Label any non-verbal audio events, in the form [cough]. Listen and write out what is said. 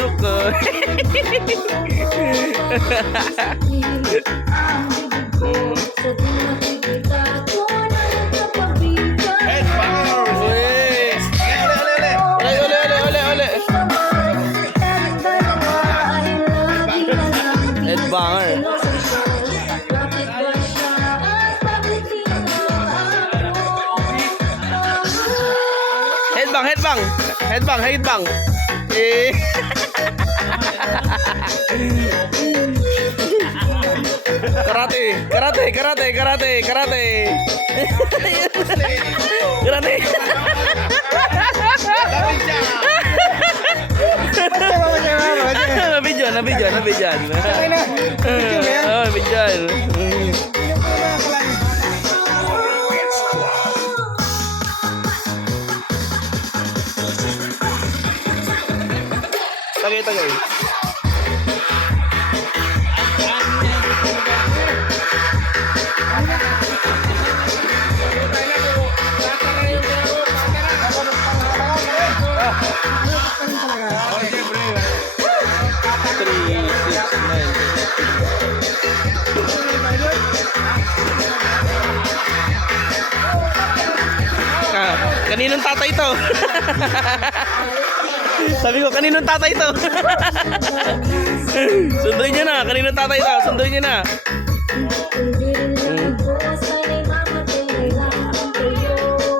Uli. [laughs] Headbanger. Headbang, headbang. Headbang, headbang. Eh. [laughs] karate, karate, karate, karate, karate. Karate. Nabi Jan, Nabi Jan, Nabi Jan. Oh, nabi jalan. Tagay, tagay. Ah, kaninong tatay to? [laughs] Sabi ko, kaninong tatay to? [laughs] Sunduin niyo na, kaninong tatay to? Sunduin niyo na.